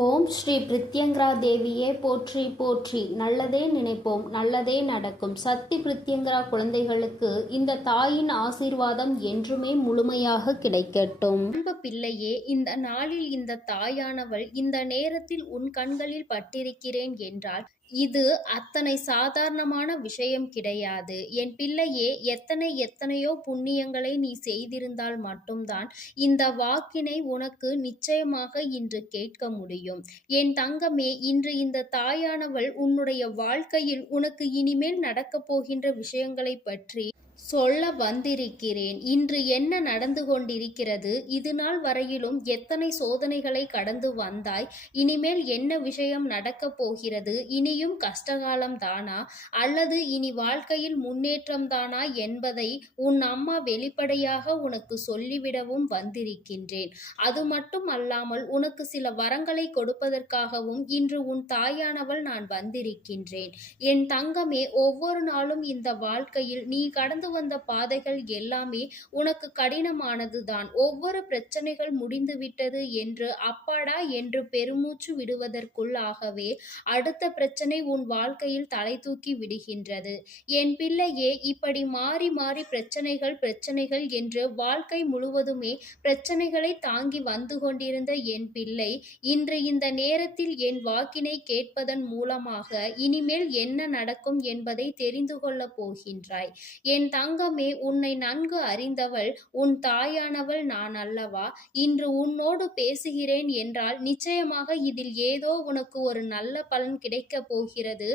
ஓம் ஸ்ரீ பிரித்யங்கரா தேவியே போற்றி போற்றி. நல்லதே நினைப்போம் நல்லதே நடக்கும். சக்தி பிரித்யங்கரா குழந்தைகளுக்கு இந்த தாயின் ஆசீர்வாதம் என்றுமே முழுமையாக கிடைக்கட்டும். அன்பு பிள்ளையே இந்த நாளில் இந்த தாயானவள் இந்த நேரத்தில் உன் கண்களில் பட்டிருக்கிறேன் என்றால் இது அத்தனை சாதாரணமான விஷயம் கிடையாது. என் பிள்ளையே எத்தனை எத்தனையோ புண்ணியங்களை நீ செய்திருந்தால் மட்டும்தான் இந்த வாக்கினை உனக்கு நிச்சயமாக இன்று கேட்க முடியும். என் தங்கமே இன்று இந்த தாயானவள் உன்னுடைய வாழ்க்கையில் உனக்கு இனிமேல் நடக்கப் போகின்ற விஷயங்களை பற்றி சொல்ல வந்திருக்கிறேன். இன்று என்ன நடந்து கொண்டிருக்கிறது? இது நாள் வரையிலும் எத்தனை சோதனைகளை கடந்து வந்தாய்? இனிமேல் என்ன விஷயம் நடக்கப் போகிறது? இனியும் கஷ்டகாலம் தானா? அல்லது இனி வாழ்க்கையில் முன்னேற்றம் தானா என்பதை உன் அம்மா வெளிப்படையாக உனக்கு சொல்லிவிடவும் வந்திருக்கின்றேன். அது மட்டும் அல்லாமல் உனக்கு சில வரங்களை கொடுப்பதற்காகவும் இன்று உன் தாயானவள் நான் வந்திருக்கின்றேன். என் தங்கமே ஒவ்வொரு நாளும் இந்த வாழ்க்கையில் நீ கடந்த வந்த பாதைகள் எல்லாமே உனக்கு கடினமானதுதான். ஒவ்வொரு பிரச்சனைகள் முடிந்துவிட்டது என்று அப்பாடா என்று பெருமூச்சு விடுவதற்குள்ளாகவே அடுத்த பிரச்சனை உன் வாழ்க்கையில் தலை தூக்கி விடுகின்றது. என் பிள்ளையே இப்படி மாறி மாறி பிரச்சனைகள் பிரச்சனைகள் என்று வாழ்க்கை முழுவதுமே பிரச்சனைகளை தாங்கி வந்து கொண்டிருந்த என் பிள்ளை இன்று இந்த நேரத்தில் என் வாக்கினை கேட்பதன் மூலமாக இனிமேல் என்ன நடக்கும் என்பதை தெரிந்து கொள்ளப் போகின்றாய். என் தங்கமே உன்னை நன்கு அறிந்தவள் உன் தாயானவள் நான் அல்லவா? இன்று உன்னோடு பேசுகிறேன் என்றால் நிச்சயமாக இதில் ஏதோ உனக்கு ஒரு நல்ல பலன் கிடைக்கப் போகிறது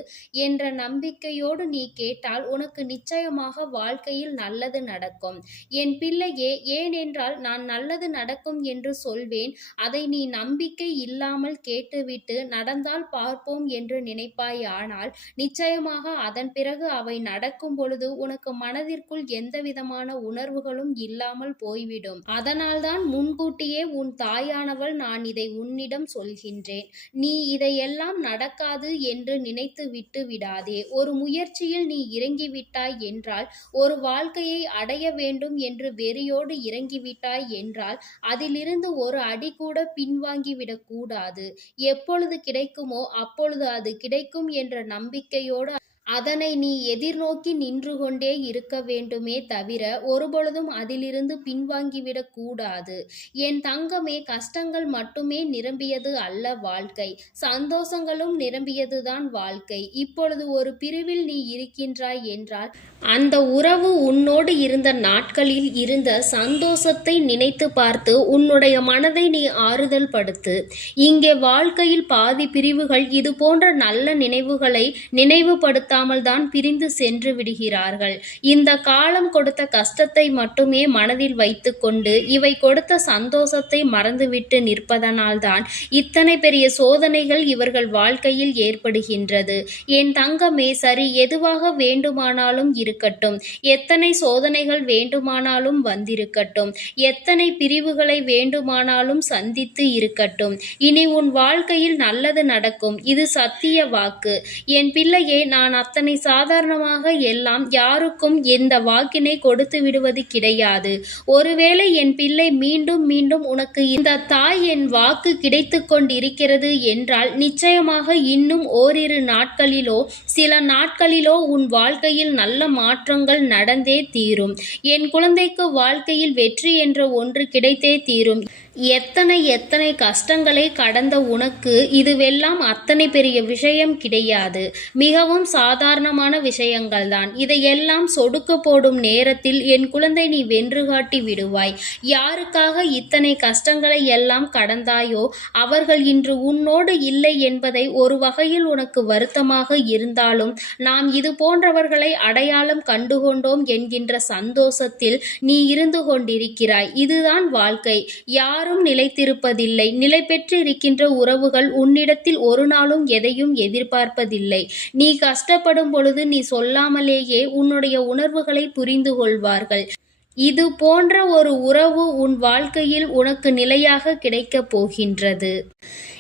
என்ற நம்பிக்கையோடு நீ கேட்டால் உனக்கு நிச்சயமாக வாழ்க்கையில் நல்லது நடக்கும். என் பிள்ளையே ஏனென்றால் நான் நல்லது நடக்கும் என்று சொல்வேன் அதை நீ நம்பிக்கை இல்லாமல் கேட்டுவிட்டு நடந்தால் பார்ப்போம் என்று நினைப்பாயானால் நிச்சயமாக அதன் பிறகு அவை நடக்கும் பொழுது உனக்கு மனதிற்குள் எந்தவிதமான உணர்வுகளும் இல்லாமல் போய்விடும். அதனால்தான் முன்கூட்டியே உன் தாயானவள் நான் இதை உன்னிடம் சொல்கின்றேன். நீ இதையெல்லாம் நடக்காது என்று நினைத்து விட்டு விடாதே. ஒரு முயற்சியில் நீ இறங்கிவிட்டாய் என்றால் ஒரு வாழ்க்கையை அடைய வேண்டும் என்று வெறியோடு இறங்கிவிட்டாய் என்றால் அதிலிருந்து ஒரு அடி கூட பின்வாங்கிவிடக் கூடாது. எப்பொழுது கிடைக்குமோ அப்பொழுது அது கிடைக்கும் என்ற நம்பிக்கையோடு அதனை நீ எதிர்நோக்கி நின்று கொண்டே இருக்க வேண்டுமே தவிர ஒருபொழுதும் அதிலிருந்து பின்வாங்கிவிடக் கூடாது. என் தங்கமே கஷ்டங்கள் மட்டுமே நிரம்பியது அல்ல வாழ்க்கை. சந்தோஷங்களும் நிரம்பியதுதான் வாழ்க்கை. இப்பொழுது ஒரு பிரிவில் நீ இருக்கின்றாய் என்றால் அந்த உறவு உன்னோடு இருந்த நாட்களில் இருந்த சந்தோஷத்தை நினைத்து பார்த்து உன்னுடைய மனதை நீ ஆறுதல் படுத்து. இங்கே வாழ்க்கையில் பாதி பிரிவுகள் இது போன்ற நல்ல நினைவுகளை நினைவுபடுத்த பேசாமல் தான் பிரிந்து சென்று விடுகிறார்கள். இந்த காலம் கொடுத்த கஷ்டத்தை மட்டுமே மனதில் வைத்துக்கொண்டு இவை கொடுத்த சந்தோஷத்தை மறந்துவிட்டு நிற்பதனால்தான் இத்தனை பெரிய சோதனைகள் இவர்கள் வாழ்க்கையில் ஏற்படுகின்றது. என் தங்கமே சரி எதுவாக வேண்டுமானாலும் இருக்கட்டும். எத்தனை சோதனைகள் வேண்டுமானாலும் வந்திருக்கட்டும். எத்தனை பிரிவுகளை வேண்டுமானாலும் சந்தித்து இருக்கட்டும். இனி உன் வாழ்க்கையில் நல்லது நடக்கும். இது சத்திய வாக்கு. என் பிள்ளையே நான் அத்தனை சாதாரணமாக எல்லாம் யாருக்கும் எந்த வாக்கினை கொடுத்து விடுவது கிடையாது. ஒருவேளை என் பிள்ளை மீண்டும் மீண்டும் உனக்கு இந்த தாய் என் வாக்கு கிடைத்து கொண்டிருக்கிறது என்றால் நிச்சயமாக இன்னும் ஓரிரு நாட்களிலோ சில நாட்களிலோ உன் வாழ்க்கையில் நல்ல மாற்றங்கள் நடந்தே தீரும். என் குழந்தைக்கு வாழ்க்கையில் வெற்றி என்ற ஒன்று கிடைத்தே தீரும். எத்தனை எத்தனை கஷ்டங்களை கடந்த உனக்கு இதுவெல்லாம் அத்தனை பெரிய விஷயம் கிடையாது. மிகவும் சாதாரணமான விஷயங்கள்தான். இதையெல்லாம் சொடுக்க போடும் நேரத்தில் என் குழந்தை நீ வென்று காட்டி விடுவாய். யாருக்காக இத்தனை கஷ்டங்களை எல்லாம் கடந்தாயோ அவர்கள் இன்று உன்னோடு இல்லை என்பதை ஒரு வகையில் உனக்கு வருத்தமாக இருந்தாலும் நாம் இது போன்றவர்களை அடையாளம் கண்டுகொண்டோம் என்கின்ற சந்தோஷத்தில் நீ இருந்து கொண்டிருக்கிறாய். இதுதான் வாழ்க்கை. யார் யாரும் நிலைத்திருப்பதில்லை. நிலை பெற்றிருக்கின்ற உறவுகள் உன்னிடத்தில் ஒரு நாளும் எதையும் எதிர்பார்ப்பதில்லை. நீ கஷ்டப்படும் பொழுது நீ சொல்லாமலேயே உன்னுடைய உணர்வுகளை புரிந்து கொள்வார்கள் இது போன்ற ஒரு உறவு உன் வாழ்க்கையில் உனக்கு நிலையாக கிடைக்கப் போகின்றது.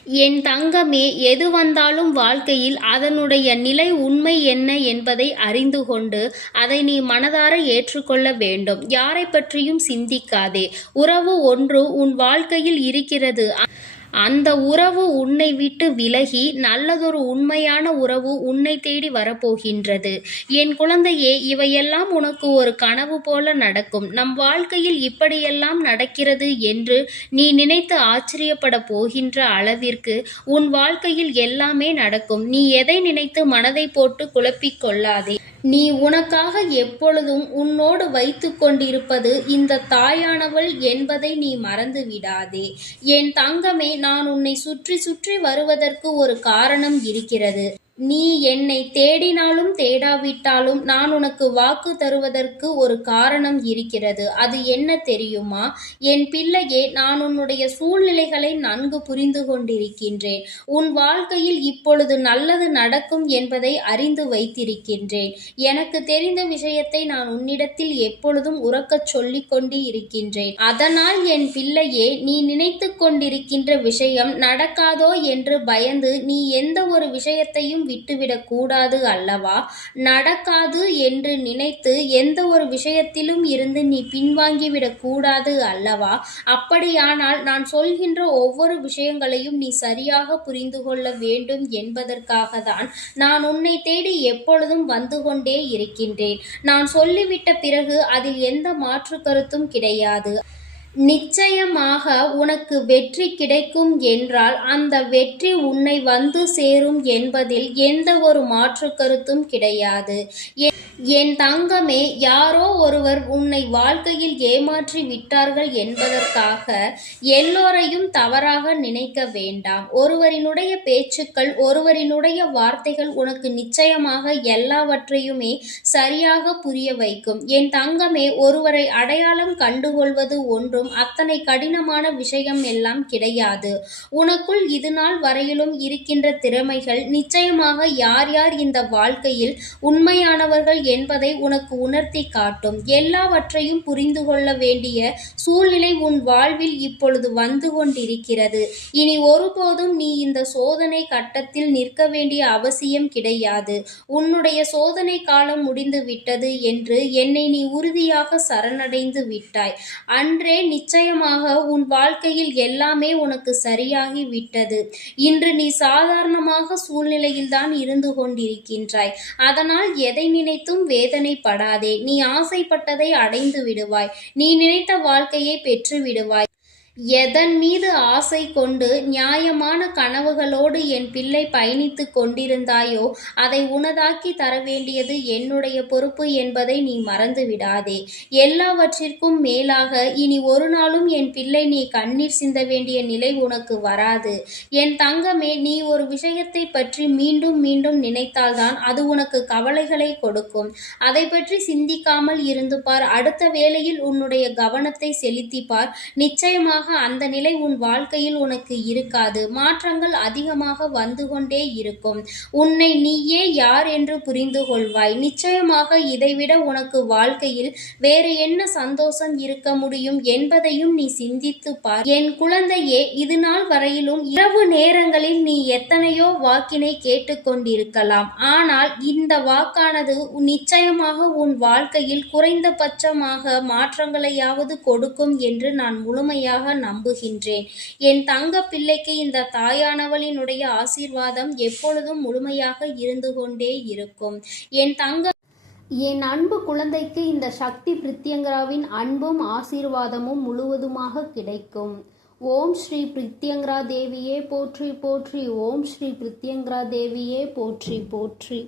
என் தங்கமே எது வந்தாலும் வாழ்க்கையில் அதனுடைய நிலை உண்மை என்ன என்பதை அறிந்து கொண்டு அதை நீ மனதார ஏற்றுக்கொள்ள வேண்டும். யாரை பற்றியும் சிந்திக்காதே. உறவு ஒன்று உன் வாழ்க்கையில் இருக்கிறது. அந்த உறவு உன்னை விட்டு விலகி நல்லதொரு உண்மையான உறவு உன்னை தேடி வரப்போகின்றது. என் குழந்தையே இவையெல்லாம் உனக்கு ஒரு கனவு போல நடக்கும். நம் வாழ்க்கையில் இப்படியெல்லாம் நடக்கிறது என்று நீ நினைத்து ஆச்சரியப்பட போகின்ற அளவிற்கு உன் வாழ்க்கையில் எல்லாமே நடக்கும். நீ எதை நினைத்து மனதை போட்டு குழப்பிக் கொள்ளாதே. நீ உனக்காக எப்பொழுதும் உன்னோடு வைத்து கொண்டிருப்பது இந்த தாயானவள் என்பதை நீ மறந்து விடாதே. என் தங்கமே நான் உன்னை சுற்றி சுற்றி வருவதற்கு ஒரு காரணம் இருக்கிறது. நீ என்னை தேடினாலும் தேடாவிட்டாலும் நான் உனக்கு வாக்கு தருவதற்கு ஒரு காரணம் இருக்கிறது. அது என்ன தெரியுமா? என் பிள்ளையே நான் உன்னுடைய சூழ்நிலைகளை நன்கு புரிந்து கொண்டிருக்கின்றேன். உன் வாழ்க்கையில் இப்பொழுது நல்லது நடக்கும் என்பதை அறிந்து வைத்திருக்கின்றேன். எனக்கு தெரிந்த விஷயத்தை நான் உன்னிடத்தில் எப்பொழுதும் உறக்கச் சொல்லிக் கொண்டு இருக்கின்றேன் அதனால் என் பிள்ளையே நீ நினைத்து கொண்டிருக்கின்ற விஷயம் நடக்காதோ என்று பயந்து நீ எந்த ஒரு விஷயத்தையும் விட்டுவிடக் கூடாது அல்லவா? நடக்காது என்று நினைத்து எந்த ஒரு விஷயத்திலும் இருந்து நீ பின்வாங்கிவிடக் கூடாது அல்லவா? அப்படியானால் நான் சொல்கின்ற ஒவ்வொரு விஷயங்களையும் நீ சரியாக புரிந்து கொள்ள வேண்டும் என்பதற்காக தான் நான் உன்னை தேடி எப்பொழுதும் வந்து கொண்டே இருக்கின்றேன். நான் சொல்லிவிட்ட பிறகு அதில் எந்த மாற்று கருத்தும் கிடையாது. நிச்சயமாக உனக்கு வெற்றி கிடைக்கும் என்றால் அந்த வெற்றி உன்னை வந்து சேரும் என்பதில் எந்த ஒரு மாற்று கருத்தும் கிடையாது. என் தங்கமே யாரோ ஒருவர் உன்னை வாழ்க்கையில் ஏமாற்றி விட்டார்கள் என்பதற்காக எல்லோரையும் தவறாக நினைக்க வேண்டாம். ஒருவரினுடைய பேச்சுக்கள் ஒருவரினுடைய வார்த்தைகள் உனக்கு நிச்சயமாக எல்லாவற்றையுமே சரியாக புரிய வைக்கும். என் தங்கமே ஒருவரை அடையாளம் கண்டுகொள்வது ஒன்றும் அத்தனை கடினமான விஷயம் எல்லாம் கிடையாது. உனக்குள் இது நாள் வரையிலும் இருக்கின்ற திறமைகள் நிச்சயமாக யார் யார் இந்த வாழ்க்கையில் உண்மையானவர்கள் என்பதை உனக்கு உணர்த்தி காட்டும். எல்லாவற்றையும் புரிந்து கொள்ள வேண்டிய சூழ்நிலை உன் வாழ்வில் இப்பொழுது வந்து கொண்டிருக்கிறது. இனி ஒருபோதும் நீ இந்த சோதனை கட்டத்தில் நிற்க வேண்டிய அவசியம் கிடையாது. உன்னுடைய சோதனை காலம் முடிந்து விட்டது என்று என்னை நீ உறுதியாக சரணடைந்து விட்டாய். அன்றே நிச்சயமாக உன் வாழ்க்கையில் எல்லாமே உனக்கு சரியாகி விட்டது. இன்று நீ சாதாரணமாக சூழ்நிலையில்தான் இருந்து கொண்டிருக்கின்றாய். அதனால் எதை நினைத்தும் வேதனைப்படாதே. நீ ஆசைப்பட்டதை அடைந்து விடுவாய் நீ நினைத்த வாழ்க்கையை பெற்று விடுவாய் எதன் மீது ஆசை கொண்டு நியாயமான கனவுகளோடு என் பிள்ளை பயணித்து கொண்டிருந்தாயோ அதை உனதாக்கி தர வேண்டியது என்னுடைய பொறுப்பு என்பதை நீ மறந்து விடாதே எல்லாவற்றிற்கும் மேலாக இனி ஒரு நாளும் என் பிள்ளை நீ கண்ணீர் சிந்த வேண்டிய நிலை உனக்கு வராது. என் தங்கமே நீ ஒரு விஷயத்தை பற்றி மீண்டும் மீண்டும் நினைத்தால்தான் அது உனக்கு கவலைகளை கொடுக்கும். அதை பற்றி சிந்திக்காமல் இருந்து பார். அடுத்த வேளையில் உன்னுடைய கவனத்தை செலுத்தி பார். நிச்சயமாக அந்த நிலை உன் வாழ்க்கையில் உனக்கு இருக்காது. மாற்றங்கள் அதிகமாக வந்து கொண்டே இருக்கும். உன்னை நீயே யார் என்று புரிந்து கொள்வாய். நிச்சயமாக இதைவிட உனக்கு வாழ்க்கையில் வேறு என்ன சந்தோஷம் இருக்க முடியும் என்பதையும் நீ சிந்தித்து பார். என் குழந்தையே இது நாள் வரையிலும் இரவு நேரங்களில் நீ எத்தனையோ வாக்கினை கேட்டுக்கொண்டிருக்கலாம். ஆனால் இந்த வாக்கானது நிச்சயமாக உன் வாழ்க்கையில் குறைந்தபட்சமாக மாற்றங்களையாவது கொடுக்கும் என்று நான் முழுமையாக நம்புகின்றேன். என் தங்க பிள்ளைக்கு இந்த தாயானவளினுடைய ஆசீர்வாதம் எப்பொழுதும் முழுமையாக இருந்து கொண்டே இருக்கும். என் தங்க என் அன்பு குழந்தைக்கு இந்த சக்தி பிரித்யங்கராவின் அன்பும் ஆசீர்வாதமும் முழுவதுமாக கிடைக்கும். ஓம் ஸ்ரீ பிரித்யங்கரா தேவியே போற்றி போற்றி. ஓம் ஸ்ரீ பிரித்யங்கரா தேவியே போற்றி போற்றி.